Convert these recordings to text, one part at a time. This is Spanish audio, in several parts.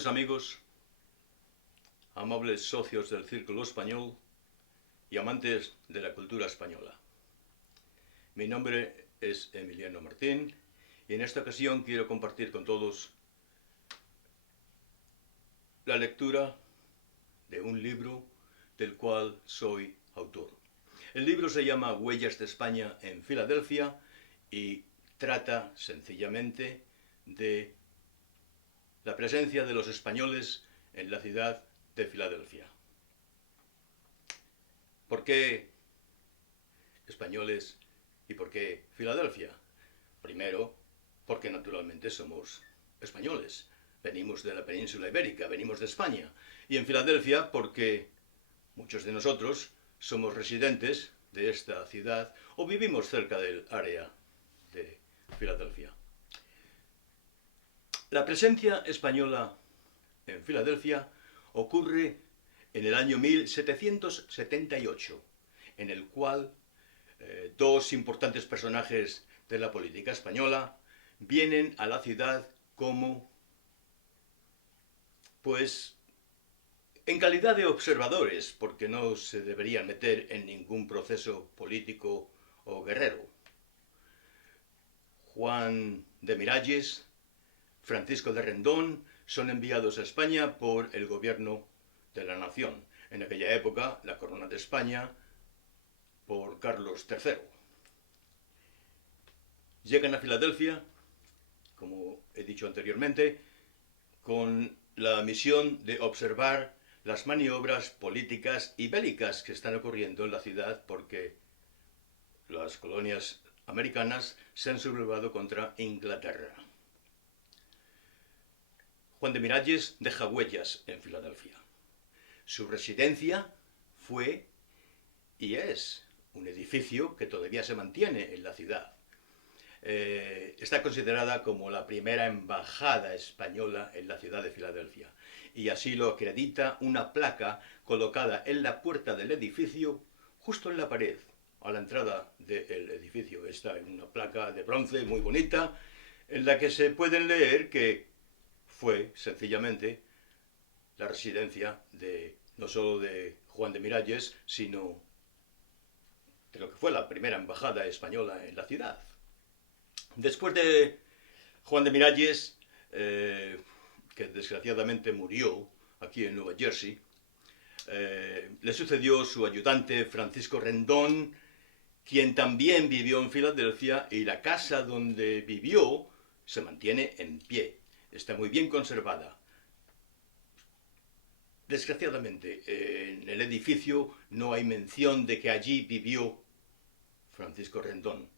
Estimantes amigos, amables socios del Círculo Español y amantes de la cultura española. Mi nombre es Emiliano Martín y en esta ocasión quiero compartir con todos la lectura de un libro del cual soy autor. El libro se llama Huellas de España en Filadelfia y trata sencillamente de la presencia de los españoles en la ciudad de Filadelfia. ¿Por qué españoles y por qué Filadelfia? Primero, porque naturalmente somos españoles. Venimos de la península ibérica, venimos de España. Y en Filadelfia porque muchos de nosotros somos residentes de esta ciudad o vivimos cerca del área de Filadelfia. La presencia española en Filadelfia ocurre en el año 1778, en el cual dos importantes personajes de la política española vienen a la ciudad como, pues, en calidad de observadores, porque no se deberían meter en ningún proceso político o guerrero. Juan de Miralles, Francisco de Rendón son enviados a España por el gobierno de la nación. En aquella época, la corona de España por Carlos III. Llegan a Filadelfia, como he dicho anteriormente, con la misión de observar las maniobras políticas y bélicas que están ocurriendo en la ciudad porque las colonias americanas se han sublevado contra Inglaterra. Juan de Miralles deja huellas en Filadelfia. Su residencia fue y es un edificio que todavía se mantiene en la ciudad. Está considerada como la primera embajada española en la ciudad de Filadelfia y así lo acredita una placa colocada en la puerta del edificio, justo en la pared, a la entrada del edificio. Está en una placa de bronce muy bonita en la que se pueden leer que fue sencillamente la residencia de no solo de Juan de Miralles, sino de lo que fue la primera embajada española en la ciudad. Después de Juan de Miralles, que desgraciadamente murió aquí en Nueva Jersey, le sucedió su ayudante Francisco Rendón, quien también vivió en Filadelfia, y la casa donde vivió se mantiene en pie. Está muy bien conservada. Desgraciadamente, en el edificio no hay mención de que allí vivió Francisco Rendón.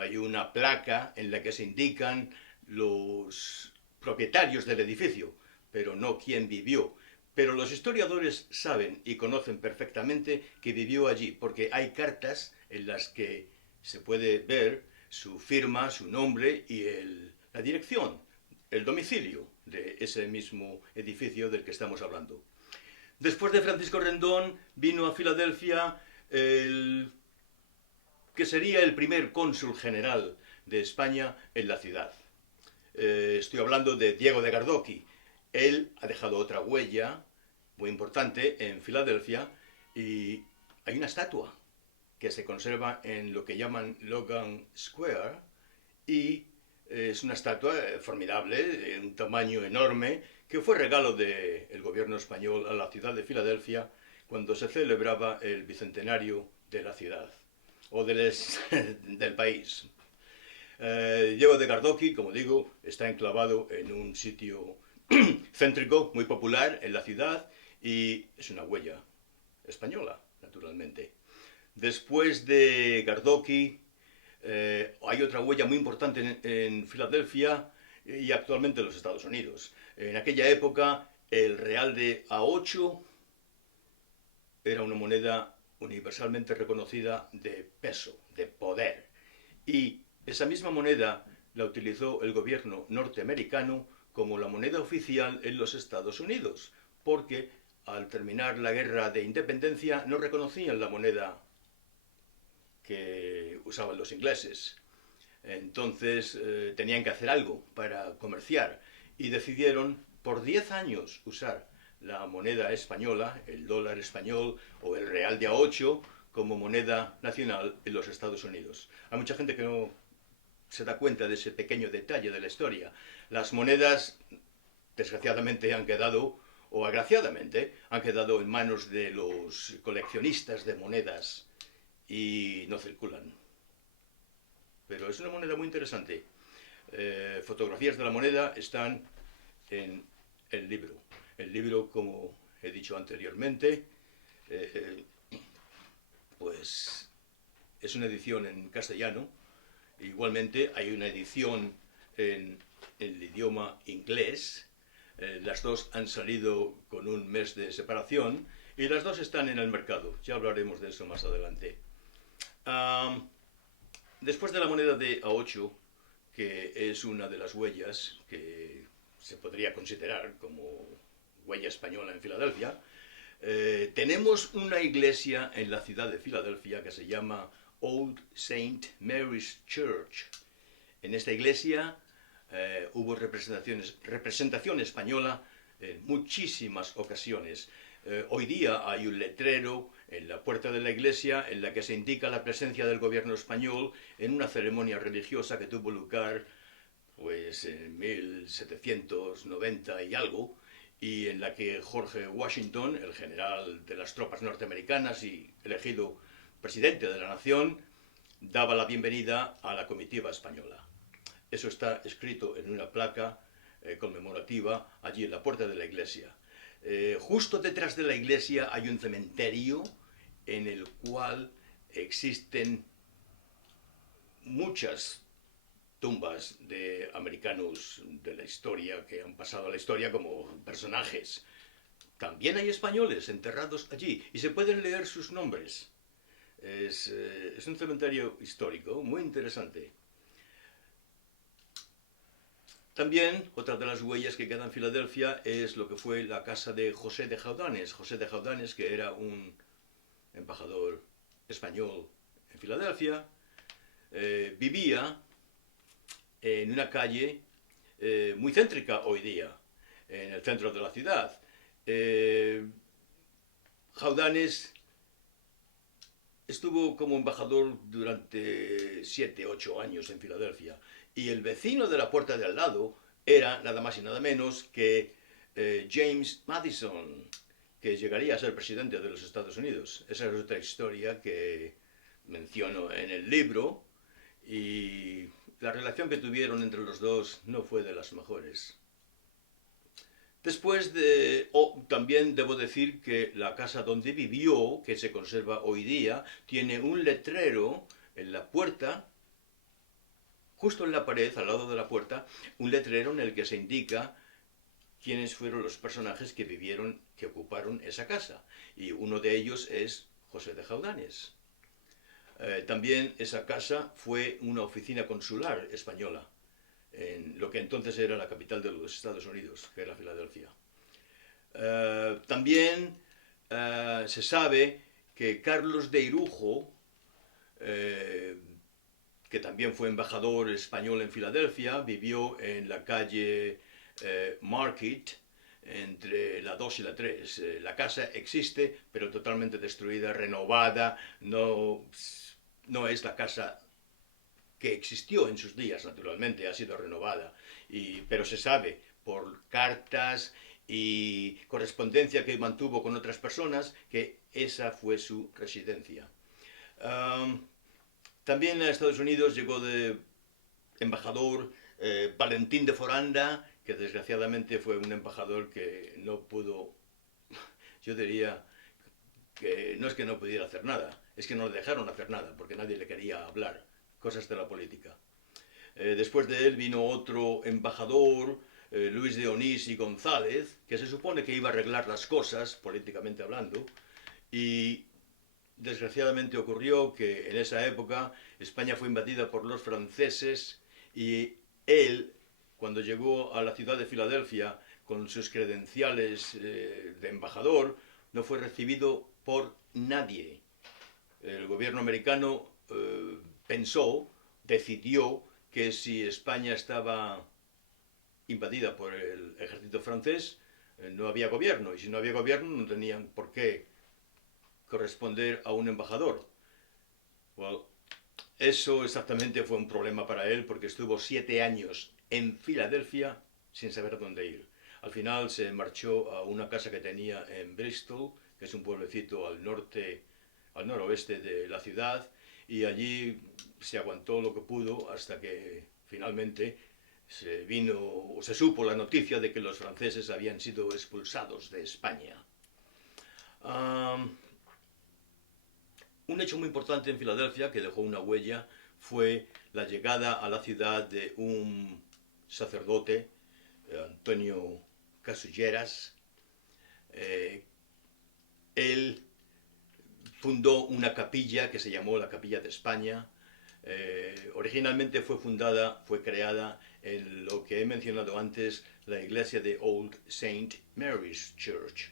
Hay una placa en la que se indican los propietarios del edificio, pero no quién vivió. Pero los historiadores saben y conocen perfectamente que vivió allí, porque hay cartas en las que se puede ver su firma, su nombre y la dirección, el domicilio de ese mismo edificio del que estamos hablando. Después de Francisco Rendón vino a Filadelfia el que sería el primer cónsul general de España en la ciudad. Estoy hablando de Diego de Gardocki. Él ha dejado otra huella muy importante en Filadelfia y hay una estatua que se conserva en lo que llaman Logan Square y es una estatua formidable, de un tamaño enorme, que fue regalo del gobierno español a la ciudad de Filadelfia cuando se celebraba el bicentenario de la ciudad o del país. Diego de Gardocki, como digo, está enclavado en un sitio céntrico, muy popular en la ciudad y es una huella española, naturalmente. Después de Gardocki, hay otra huella muy importante en Filadelfia y actualmente en los Estados Unidos. En aquella época, el real de A8 era una moneda universalmente reconocida de peso, de poder. Y esa misma moneda la utilizó el gobierno norteamericano como la moneda oficial en los Estados Unidos, porque al terminar la guerra de independencia no reconocían la moneda que usaban los ingleses. Entonces tenían que hacer algo para comerciar y decidieron por 10 años usar la moneda española, el dólar español o el real de A8 como moneda nacional en los Estados Unidos. Hay mucha gente que no se da cuenta de ese pequeño detalle de la historia. Las monedas, desgraciadamente, han quedado, o agraciadamente, han quedado en manos de los coleccionistas de monedas y no circulan. Pero es una moneda muy interesante. Fotografías de la moneda están en el libro. El libro, como he dicho anteriormente, pues es una edición en castellano. Igualmente hay una edición en el idioma inglés. Las dos han salido con un mes de separación y las dos están en el mercado. Ya hablaremos de eso más adelante. Después de la moneda de A8, que es una de las huellas que se podría considerar como huella española en Filadelfia, tenemos una iglesia en la ciudad de Filadelfia que se llama Old St. Mary's Church. En esta iglesia hubo representación española en muchísimas ocasiones. Hoy día hay un letrero en la puerta de la iglesia en la que se indica la presencia del gobierno español en una ceremonia religiosa que tuvo lugar pues en 1790 y algo, y en la que George Washington, el general de las tropas norteamericanas y elegido presidente de la nación, daba la bienvenida a la comitiva española. Eso está escrito en una placa conmemorativa allí en la puerta de la iglesia. Justo detrás de la iglesia hay un cementerio en el cual existen muchas tumbas de americanos de la historia que han pasado a la historia como personajes. También hay españoles enterrados allí y se pueden leer sus nombres. Es un cementerio histórico muy interesante. También otra de las huellas que queda en Filadelfia es lo que fue la casa de José de Jaudanes. José de Jaudanes, que era un embajador español en Filadelfia, vivía en una calle muy céntrica hoy día, en el centro de la ciudad. Jaudanes estuvo como embajador durante 7-8 años en Filadelfia y el vecino de la puerta de al lado era nada más y nada menos que James Madison, que llegaría a ser presidente de los Estados Unidos. Esa es otra historia que menciono en el libro y la relación que tuvieron entre los dos no fue de las mejores. También debo decir que la casa donde vivió, que se conserva hoy día, tiene un letrero en la puerta, justo en la pared, al lado de la puerta, un letrero en el que se indica quiénes fueron los personajes que vivieron, que ocuparon esa casa. Y uno de ellos es José de Jaudanes. También esa casa fue una oficina consular española en lo que entonces era la capital de los Estados Unidos, que era Filadelfia. También se sabe que Carlos de Irujo, que también fue embajador español en Filadelfia, vivió en la calle Market, entre la 2 y la 3. La casa existe, pero totalmente destruida, renovada, no es la casa que existió en sus días, naturalmente, ha sido renovada, pero se sabe por cartas y correspondencia que mantuvo con otras personas que esa fue su residencia. También a Estados Unidos llegó de embajador Valentín de Foranda, que desgraciadamente fue un embajador que no pudo, yo diría que no es que no pudiera hacer nada, es que no le dejaron hacer nada, porque nadie le quería hablar, cosas de la política. Después de él vino otro embajador, Luis de Onís y González, que se supone que iba a arreglar las cosas, políticamente hablando, y desgraciadamente ocurrió que en esa época España fue invadida por los franceses y él, cuando llegó a la ciudad de Filadelfia con sus credenciales de embajador, no fue recibido por nadie. El gobierno americano decidió que si España estaba invadida por el ejército francés, no había gobierno, y si no había gobierno no tenían por qué corresponder a un embajador. Well, eso exactamente fue un problema para él porque estuvo 7 años en Filadelfia sin saber dónde ir. Al final se marchó a una casa que tenía en Bristol, que es un pueblecito al noroeste de la ciudad, y allí se aguantó lo que pudo hasta que finalmente se supo la noticia de que los franceses habían sido expulsados de España. Um, un hecho muy importante en Filadelfia que dejó una huella fue la llegada a la ciudad de un sacerdote, Antonio Casulleras. Él fundó una capilla que se llamó la Capilla de España. Originalmente fue creada en lo que he mencionado antes, la iglesia de Old St. Mary's Church.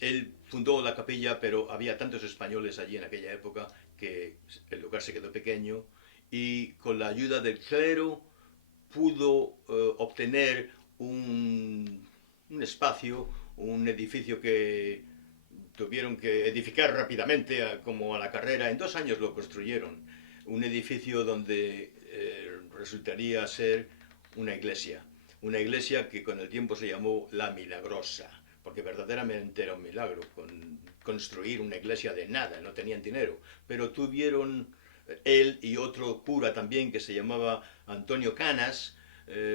Él fundó la capilla, pero había tantos españoles allí en aquella época que el lugar se quedó pequeño y con la ayuda del clero pudo obtener un espacio, un edificio que tuvieron que edificar rápidamente, como a la carrera. En 2 años lo construyeron. Un edificio donde resultaría ser una iglesia. Una iglesia que con el tiempo se llamó La Milagrosa, porque verdaderamente era un milagro construir una iglesia de nada, no tenían dinero. Pero tuvieron, él y otro cura también que se llamaba Antonio Canas,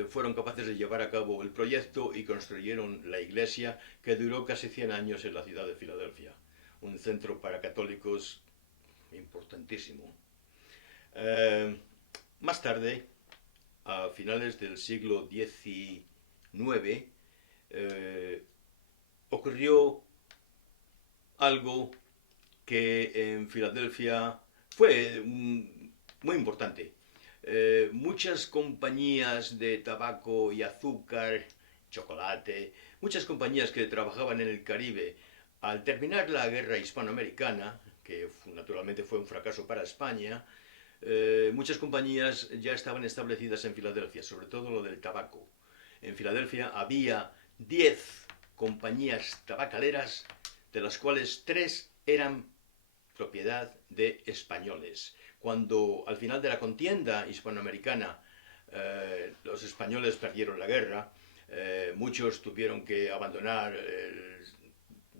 fueron capaces de llevar a cabo el proyecto y construyeron la iglesia que duró casi 100 años en la ciudad de Filadelfia, un centro para católicos importantísimo. Más tarde, a finales del siglo XIX, ocurrió algo que en Filadelfia fue muy importante. Muchas compañías de tabaco y azúcar, chocolate, muchas compañías que trabajaban en el Caribe, al terminar la guerra hispanoamericana, que naturalmente fue un fracaso para España, muchas compañías ya estaban establecidas en Filadelfia, sobre todo lo del tabaco. En Filadelfia había 10 compañías tabacaleras, de las cuales 3 eran propiedad de españoles. Cuando al final de la contienda hispanoamericana los españoles perdieron la guerra, muchos tuvieron que abandonar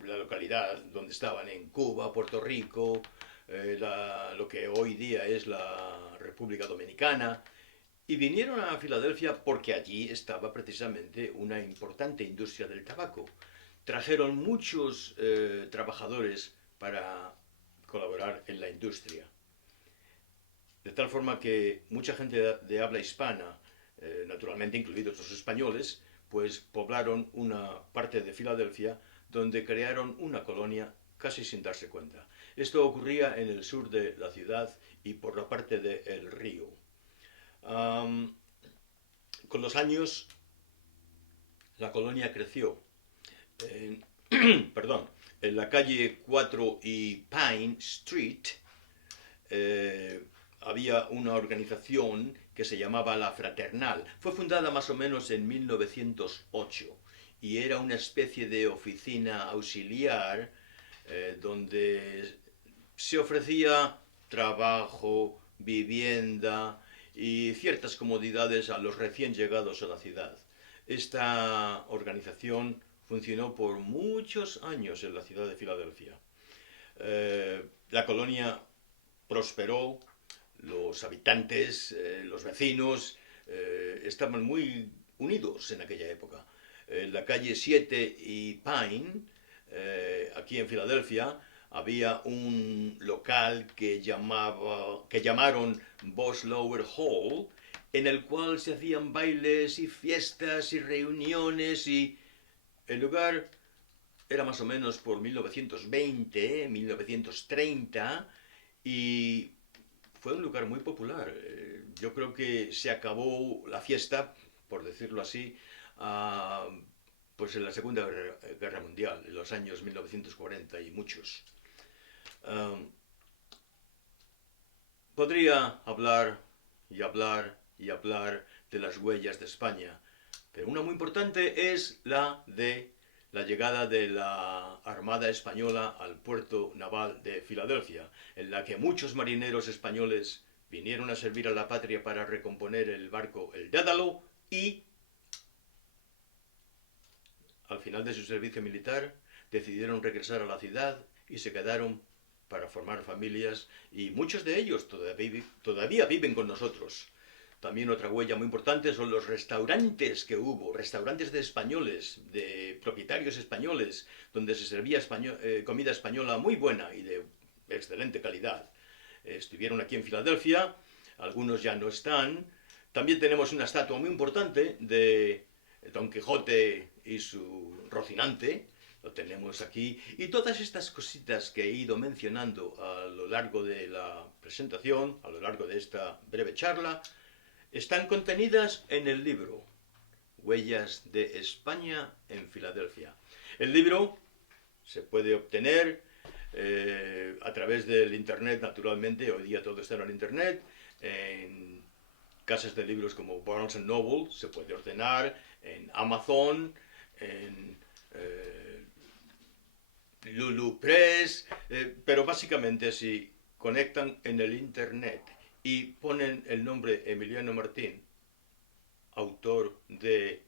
la localidad donde estaban, en Cuba, Puerto Rico, lo que hoy día es la República Dominicana, y vinieron a Filadelfia porque allí estaba precisamente una importante industria del tabaco. Trajeron muchos trabajadores para colaborar en la industria. De tal forma que mucha gente de habla hispana, naturalmente incluidos los españoles, pues poblaron una parte de Filadelfia donde crearon una colonia casi sin darse cuenta. Esto ocurría en el sur de la ciudad y por la parte del río. Con los años la colonia creció. Perdón, en la calle 4 y Pine Street había una organización que se llamaba La Fraternal. Fue fundada más o menos en 1908 y era una especie de oficina auxiliar donde se ofrecía trabajo, vivienda y ciertas comodidades a los recién llegados a la ciudad. Esta organización funcionó por muchos años en la ciudad de Filadelfia. La colonia prosperó, los habitantes, los vecinos, estaban muy unidos en aquella época. En la calle 7 y Pine, aquí en Filadelfia, había un local que llamaron Boss Lower Hall, en el cual se hacían bailes y fiestas y reuniones, y el lugar era más o menos por 1920, 1930, y fue un lugar muy popular. Yo creo que se acabó la fiesta, por decirlo así, pues en la Segunda Guerra Mundial, en los años 1940 y muchos. Podría hablar y hablar y hablar de las huellas de España, Pero una muy importante es la de la llegada de la Armada Española al puerto naval de Filadelfia, en la que muchos marineros españoles vinieron a servir a la patria para recomponer el barco el Dédalo y, al final de su servicio militar, decidieron regresar a la ciudad y se quedaron para formar familias y muchos de ellos todavía viven con nosotros. También otra huella muy importante son los restaurantes que hubo, restaurantes de españoles, de propietarios españoles, donde se servía comida española muy buena y de excelente calidad. Estuvieron aquí en Filadelfia, algunos ya no están. También tenemos una estatua muy importante de Don Quijote y su Rocinante, lo tenemos aquí, y todas estas cositas que he ido mencionando a lo largo de la presentación, a lo largo de esta breve charla, están contenidas en el libro Huellas de España en Filadelfia. El libro se puede obtener a través del internet, naturalmente. Hoy día todo está en el internet, en casas de libros como Barnes Noble, se puede ordenar en Amazon, en Lulu Press, pero básicamente si conectan en el internet y ponen el nombre Emiliano Martín, autor de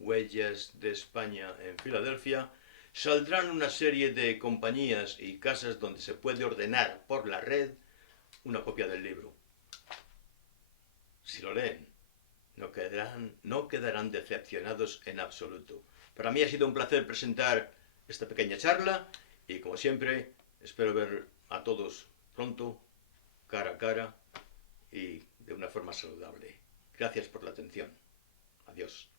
Huellas de España en Filadelfia, saldrán una serie de compañías y casas donde se puede ordenar por la red una copia del libro. Si lo leen, no quedarán decepcionados en absoluto. Para mí ha sido un placer presentar esta pequeña charla y, como siempre, espero ver a todos pronto, cara a cara y de una forma saludable. Gracias por la atención. Adiós.